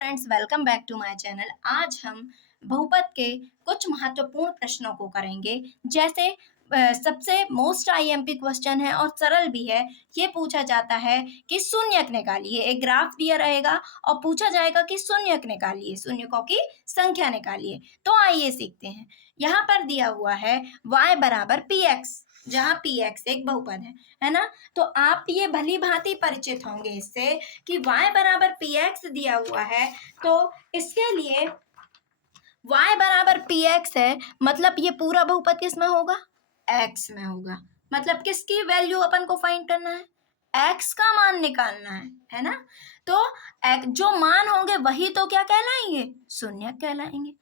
Friends, welcome back to my channel. आज हम बहुपद के कुछ महत्वपूर्ण प्रश्नों को करेंगे। जैसे सबसे मोस्ट आईएमपी क्वेश्चन है और सरल भी है। ये पूछा जाता है कि शून्यक निकालिए। एक ग्राफ दिया रहेगा और पूछा जाएगा कि शून्यक निकालिए, शून्यकों की संख्या निकालिए। तो आइए सीखते हैं। यहाँ पर दिया हुआ है y बराबर पी एक्स, जहाँ पी एक्स एक बहुपद है ना। तो आप ये भली भांति परिचित होंगे इससे कि y बराबर पी एक्स दिया हुआ है। तो इसके लिए y बराबर पी एक्स है, मतलब ये पूरा बहुपद किस में होगा? x में होगा। मतलब किसकी वैल्यू अपन को फाइंड करना है? x का मान निकालना है ना। तो जो मान होंगे वही तो क्या कहलाएंगे? शून्य कहलाएंगे।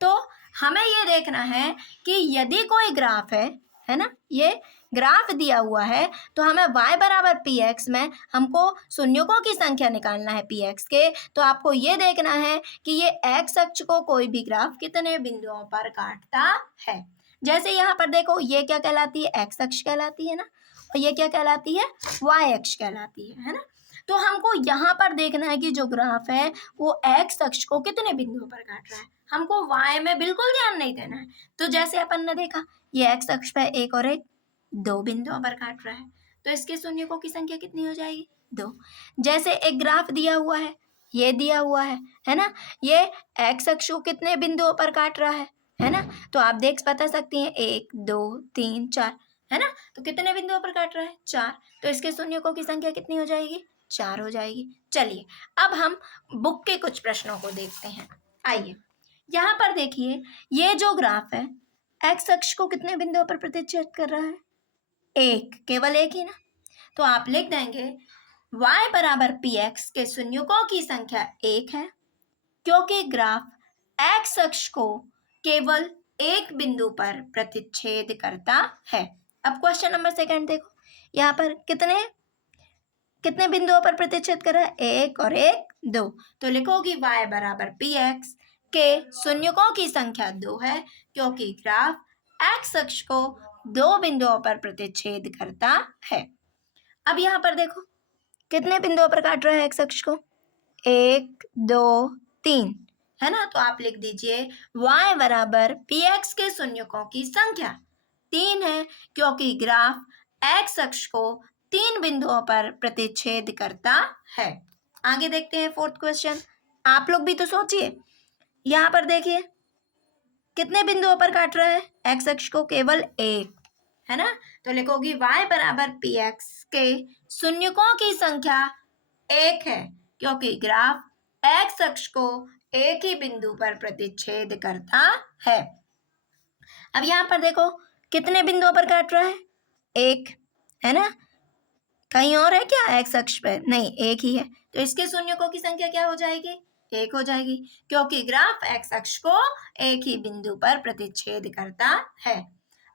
तो हमें ये देखना है कि यदि कोई ग्राफ है ना, ये ग्राफ दिया हुआ है, तो हमें y बराबर पी एक्स में हमको शून्यकों की संख्या निकालना है पी एक्स के। तो आपको ये देखना है कि ये x अक्ष को कोई भी ग्राफ कितने बिंदुओं पर काटता है। जैसे यहाँ पर देखो, ये क्या कहलाती है? x अक्ष कहलाती है ना, और ये क्या कहलाती है? y अक्ष कहलाती है ना। तो हमको यहाँ पर देखना है कि जो ग्राफ है वो x अक्ष को कितने बिंदुओं पर काट रहा है। हमको y में बिल्कुल ध्यान नहीं देना है। तो जैसे अपन ने देखा, ये x अक्ष पे एक और एक दो बिंदुओं पर काट रहा है, तो इसके शून्यकों की संख्या कितनी हो जाएगी? दो। जैसे एक ग्राफ दिया हुआ है, ये दिया हुआ है ना, ये x अक्ष को कितने बिंदुओं पर काट रहा है ना। तो आप बता सकती हैं 1 2 3 4, है ना। तो कितने बिंदुओं पर काट रहा है? 4। तो इसके शून्यकों की संख्या कितनी हो जाएगी? 4 हो जाएगी। चलिए अब हम बुक के कुछ प्रश्नों को देखते हैं। आइए यहाँ पर देखिए, ये जो ग्राफ है x अक्ष को कितने बिंदुओं पर प्रतिच्छेद कर रहा है? एक, केवल एक ही ना। तो आप लिख देंगे y बराबर पी एक्स के शून्यकों की संख्या एक है, क्योंकि ग्राफ x अक्ष को केवल एक बिंदु पर प्रतिच्छेद करता है। अब क्वेश्चन नंबर सेकंड देखो, यहाँ पर कितने कितने बिंदुओं पर प्रतिच्छेद कर रहा है? एक और एक दो। तो लिखोगी y बराबर पी एक्स के शून्यकों की संख्या दो है, क्योंकि ग्राफ x अक्ष को दो बिंदुओं पर प्रतिच्छेद करता है। अब यहाँ पर देखो, कितने बिंदुओं पर काट रहा है x अक्ष को? एक दो तीन, है ना। तो आप लिख दीजिए y बराबर पी एक्स के शून्यकों की संख्या तीन है, क्योंकि ग्राफ x अक्ष को तीन बिंदुओं पर प्रतिच्छेद करता है। आगे देखते हैं फोर्थ क्वेश्चन। आप लोग भी तो सोचिए, यहाँ पर देखिए कितने बिंदुओं पर काट रहा है x अक्ष को? केवल एक, है ना। तो लिखोगी y बराबर पी एक्स के शून्यकों की संख्या एक है, क्योंकि ग्राफ x अक्ष को एक ही बिंदु पर प्रतिच्छेद करता है। अब यहाँ पर देखो, कितने बिंदुओं पर काट रहा है? एक, है ना। कहीं और है क्या x अक्ष पे? नहीं, एक ही है। तो इसके शून्यकों की संख्या क्या हो जाएगी? एक हो जाएगी, क्योंकि ग्राफ x अक्ष को एक ही बिंदु पर प्रतिच्छेद करता है।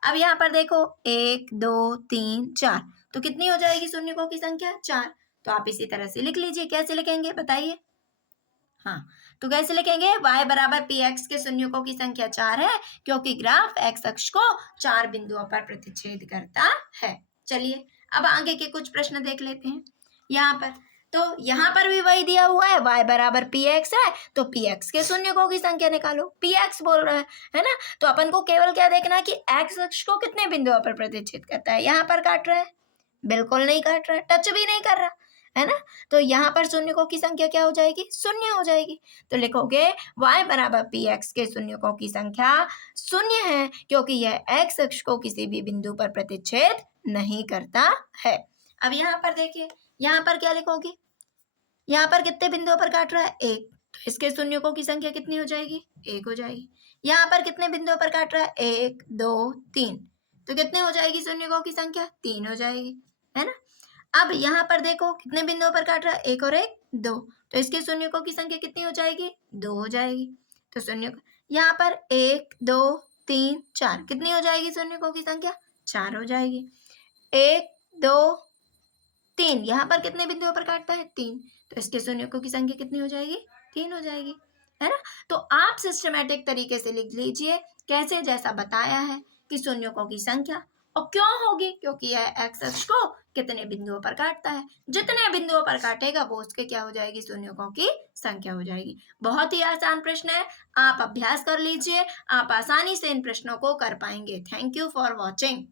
अब यहाँ पर देखो, एक दो तीन चार, तो कितनी हो जाएगी शून्यकों की संख्या? चार। तो आप इसी तरह से लिख लीजिए। कैसे लिखेंगे बताइए? हाँ, तो कैसे लिखेंगे? y बराबर पी एक्स के शून्यकों की संख्या चार है, क्योंकि ग्राफ x अक्ष को चार बिंदुओं पर प्रतिच्छेद करता है। चलिए अब आगे के कुछ प्रश्न देख लेते हैं। यहाँ पर तो यहाँ पर भी वही दिया हुआ है, y बराबर पी एक्स है, तो पी एक्स के शून्यकों की संख्या निकालो। पी एक्स बोल रहा है ना। तो अपन को केवल क्या देखना है कि x अक्ष को कितने बिंदुओं पर प्रतिच्छेद करता है। यहाँ पर काट रहा है? बिल्कुल नहीं काट रहा है, टच भी नहीं कर रहा, है ना। तो यहाँ पर शून्यकों की संख्या क्या हो जाएगी? शून्य हो जाएगी। तो लिखोगे y बराबर पी एक्स के शून्यकों की संख्या शून्य है, क्योंकि यह x अक्ष को किसी भी बिंदु पर प्रतिच्छेद नहीं करता है। अब यहाँ पर देखिए, यहाँ पर क्या लिखोगी? यहाँ पर कितने बिंदुओं पर काट रहा है? एक। तो इसके शून्यकों की संख्या कितनी हो जाएगी? एक हो जाएगी। यहाँ पर कितने बिंदुओं पर काट रहा है? एक दो तीन, तो कितने हो जाएगी शून्यकों की संख्या? तीन हो जाएगी, है ना। अब यहाँ पर देखो, कितने बिंदुओं पर काट रहा है? एक और एक दो, तो इसके शून्यकों की संख्या कितनी हो जाएगी? दो हो जाएगी। तो शून्य यहाँ पर एक दो तीन चार, कितनी हो जाएगी शून्यकों की संख्या? चार हो जाएगी। एक दो तीन, यहाँ पर कितने बिंदुओं पर काटता है? तीन, तो इसके शून्यकों की संख्या कितनी हो जाएगी? तीन हो जाएगी, है ना। तो आप सिस्टमेटिक तरीके से लिख लीजिए, कैसे? जैसा बताया है कि शून्यकों की संख्या, और क्यों होगी? क्योंकि यह x अक्ष को कितने बिंदुओं पर काटता है। जितने बिंदुओं पर काटेगा वो उसके क्या हो जाएगी, शून्यों की संख्या हो जाएगी। बहुत ही आसान प्रश्न है, आप अभ्यास कर लीजिए, आप आसानी से इन प्रश्नों को कर पाएंगे। Thank you for watching.